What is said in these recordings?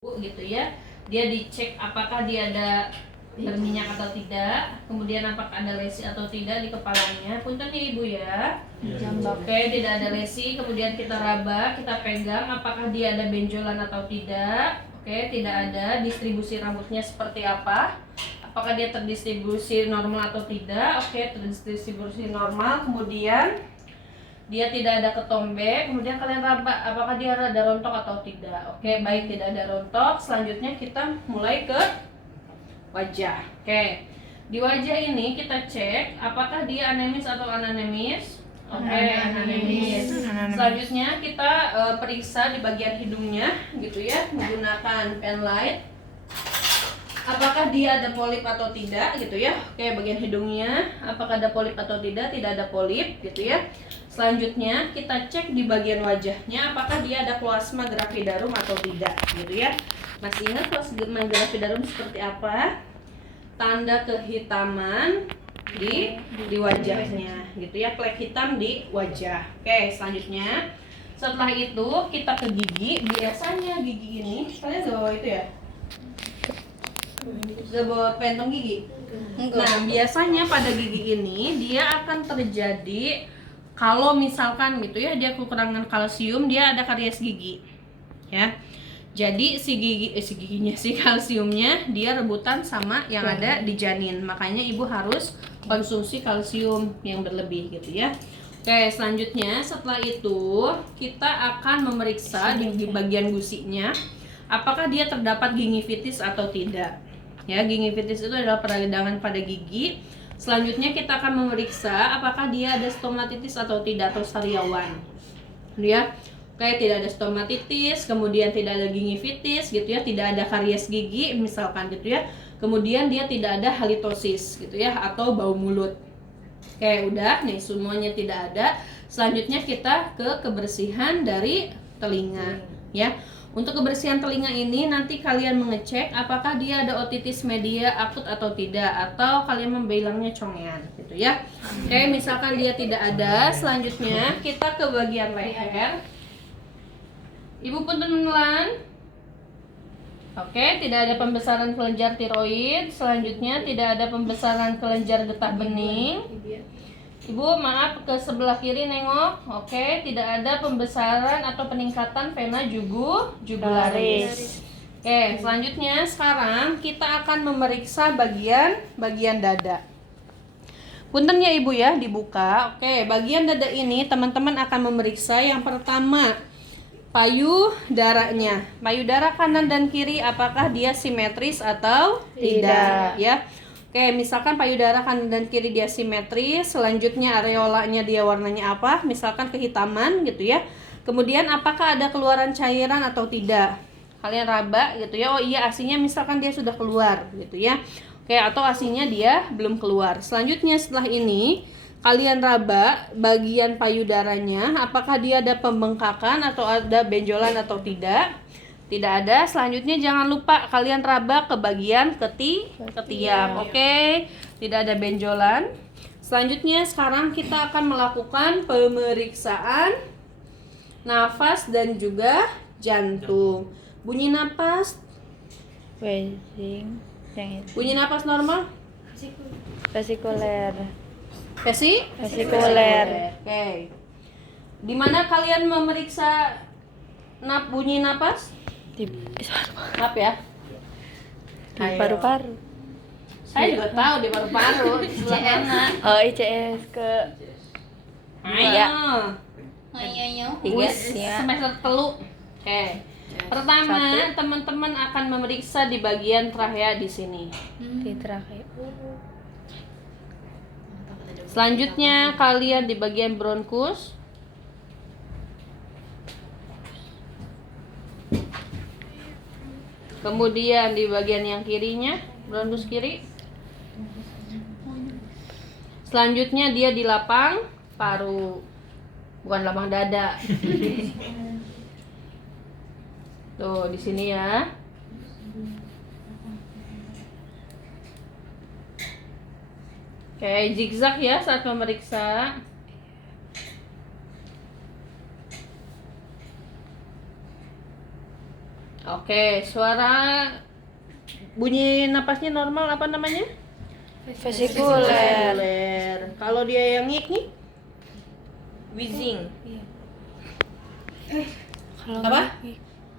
gitu ya. Dia dicek apakah dia ada berminyak atau tidak, kemudian apakah ada lesi atau tidak di kepalanya. Punten ya Ibu ya. Oke, tidak ada lesi, kemudian kita raba, kita pegang apakah dia ada benjolan atau tidak. Oke, tidak ada. Distribusi rambutnya seperti apa? Apakah dia terdistribusi normal atau tidak? Oke, terdistribusi normal. Kemudian dia tidak ada ketombe, kemudian kalian raba apakah dia ada rontok atau tidak. Oke, baik, tidak ada rontok. Selanjutnya kita mulai ke wajah. Oke, di wajah ini kita cek apakah dia anemis atau ananemis. Oke, ananemis. Selanjutnya kita periksa di bagian hidungnya gitu ya, menggunakan pen light. Apakah dia ada polip atau tidak gitu ya. Oke, bagian hidungnya apakah ada polip atau tidak? Tidak ada polip gitu ya. Selanjutnya kita cek di bagian wajahnya apakah dia ada kloasma gravidarum atau tidak gitu ya. Masih ingat kloasma gravidarum seperti apa? Tanda kehitaman di wajahnya gitu ya, plek hitam di wajah. Oke, selanjutnya setelah itu kita ke gigi. Biasanya gigi ini kalian gak bawa itu ya? Gak bawa pentong gigi? Nah, biasanya pada gigi ini dia akan terjadi kalau misalkan gitu ya, dia kekurangan kalsium, dia ada karies gigi ya. Jadi si kalsiumnya dia rebutan sama yang ada di janin. Makanya ibu harus konsumsi kalsium yang berlebih gitu ya. Oke, selanjutnya setelah itu kita akan memeriksa di bagian gusinya apakah dia terdapat gingivitis atau tidak. Ya, gingivitis itu adalah peradangan pada gigi. Selanjutnya kita akan memeriksa apakah dia ada stomatitis atau tidak, atau sariawan. Ya. Oke, tidak ada stomatitis, kemudian tidak ada gingivitis gitu ya, tidak ada karies gigi misalkan gitu ya. Kemudian dia tidak ada halitosis gitu ya, atau bau mulut. Oke, udah nih semuanya tidak ada. Selanjutnya kita ke kebersihan dari telinga ya. Untuk kebersihan telinga ini nanti kalian mengecek apakah dia ada otitis media akut atau tidak, atau kalian membilangnya congean gitu ya. Oke, misalkan dia tidak ada, selanjutnya kita ke bagian leher. Ibu punten menelan. Oke, tidak ada pembesaran kelenjar tiroid. Selanjutnya tidak ada pembesaran kelenjar getah bening. Ibu maaf ke sebelah kiri nengok. Oke, tidak ada pembesaran atau peningkatan vena jugularis. Oke, selanjutnya sekarang kita akan memeriksa bagian dada. Punten ya Ibu ya, dibuka. Oke, bagian dada ini teman-teman akan memeriksa yang pertama payudaranya. Payudara kanan dan kiri apakah dia simetris atau tidak ya. Oke, misalkan payudara kanan dan kiri dia simetris, selanjutnya areolanya dia warnanya apa? Misalkan kehitaman gitu ya. Kemudian apakah ada keluaran cairan atau tidak? Kalian raba gitu ya. Oh iya, ASINYA misalkan dia sudah keluar gitu ya. Oke, atau ASINYA dia belum keluar. Selanjutnya setelah ini kalian raba bagian payudaranya apakah dia ada pembengkakan atau ada benjolan atau tidak. Tidak ada. Selanjutnya jangan lupa kalian raba ke bagian ketiak. Oke, tidak ada benjolan. Selanjutnya sekarang kita akan melakukan pemeriksaan nafas dan juga jantung. Bunyi napas. Wheezing yang itu. Bunyi napas normal. Vesikuler. Vesikuler. Oke. Di mana kalian memeriksa bunyi napas? Di Maaf ya. di paru-paru. Saya juga tahu di paru-paru, di sebelah kanan. Oh, ICS ke Ayo. tiga ya. Semester telu. Oke. Pertama, teman-teman akan memeriksa di bagian trachea di sini. Di trachea. Selanjutnya kalian di bagian bronkus. Kemudian di bagian yang kirinya, bronkus kiri. Selanjutnya dia di lapang paru, bukan lapang dada. Tuh di sini ya. Oke, zigzag ya saat memeriksa. Oke, suara bunyi napasnya normal apa namanya? Vesikuler. Vesikuler. Kalau dia yang ngik, wheezing. Kalau Apa?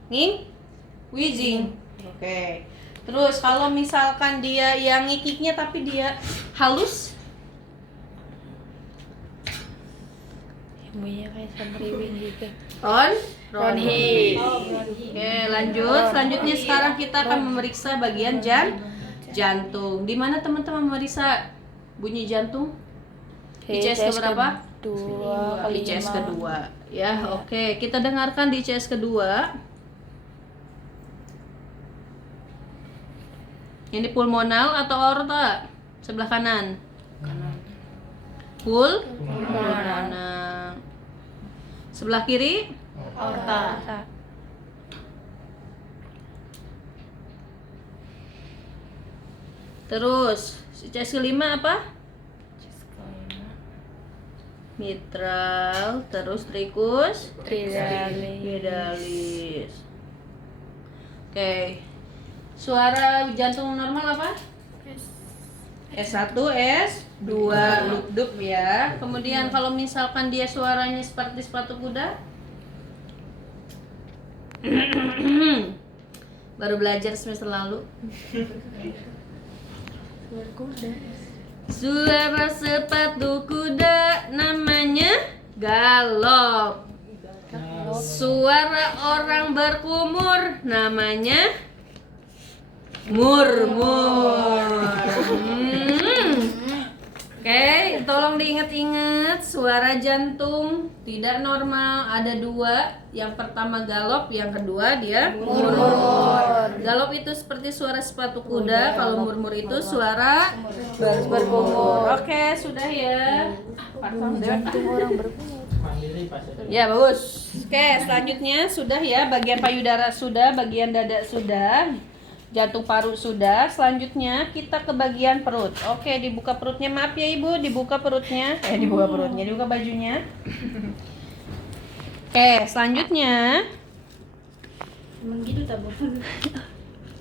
Ngik, wheezing. Oke. Terus kalau misalkan dia yang ngikiknya tapi dia halus, bunyinya kayak samriwing gitu. ronhik. Oke, lanjut. Selanjutnya sekarang kita akan memeriksa bagian jantung. Di mana teman-teman memeriksa bunyi jantung? ICS keberapa? Dua Di kali ICS lima. kedua. Ya, oke. Kita dengarkan di ICS kedua. Ini pulmonal atau aorta? Sebelah kanan. Pulmonal. Sebelah kiri? Aorta. Terus, ICS kelima apa? Mitral, terus trikus, pedalis. Oke. Suara jantung normal apa? S1, S2, dup-dup ya. Kemudian kalau misalkan dia suaranya seperti sepatu kuda, baru belajar semester lalu. Suara sepatu kuda namanya galop. Suara orang berkumur namanya murmur. Oke, tolong diingat-ingat suara jantung tidak normal ada dua. Yang pertama galop, yang kedua dia murmur. Galop itu seperti suara sepatu kuda, kalau murmur itu suara berkumur. Oke, sudah ya. Jantung orang berkumur. Ya, bagus. Oke, selanjutnya sudah ya, bagian payudara sudah, bagian dada sudah. Jantung paru sudah. Selanjutnya kita ke bagian perut. Oke, dibuka perutnya. Maaf ya Ibu, dibuka perutnya. Dibuka perutnya, dibuka bajunya. Oke, selanjutnya.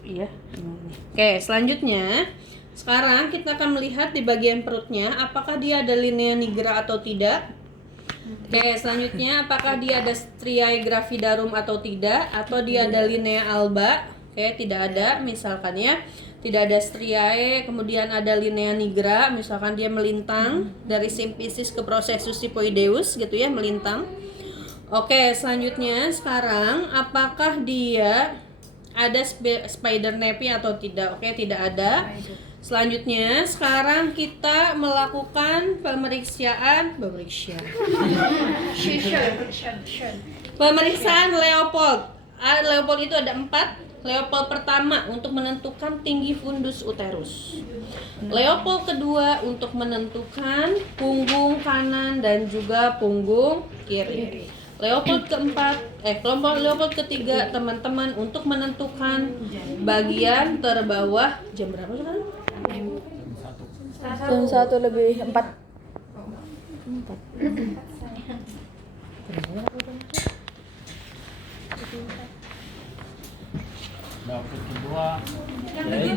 Iya. Oke, selanjutnya sekarang kita akan melihat di bagian perutnya apakah dia ada linea nigra atau tidak. Oke, selanjutnya apakah dia ada striae gravidarum atau tidak, atau dia ada linea alba. Oke, tidak ada, misalkan ya, tidak ada striae, kemudian ada linea nigra, misalkan dia melintang dari simpisis ke processus sipoideus gitu ya, melintang. Oke, selanjutnya sekarang apakah dia ada spider nepi atau tidak? Oke, tidak ada. Selanjutnya sekarang kita melakukan pemeriksaan Leopold. Leopold itu ada 4. Leopold pertama untuk menentukan tinggi fundus uterus. Leopold kedua untuk menentukan punggung kanan dan juga punggung kiri. Leopold Leopold ketiga teman-teman untuk menentukan bagian terbawah. Jam berapa sekarang? Jam 1:04. Dapur kedua. Di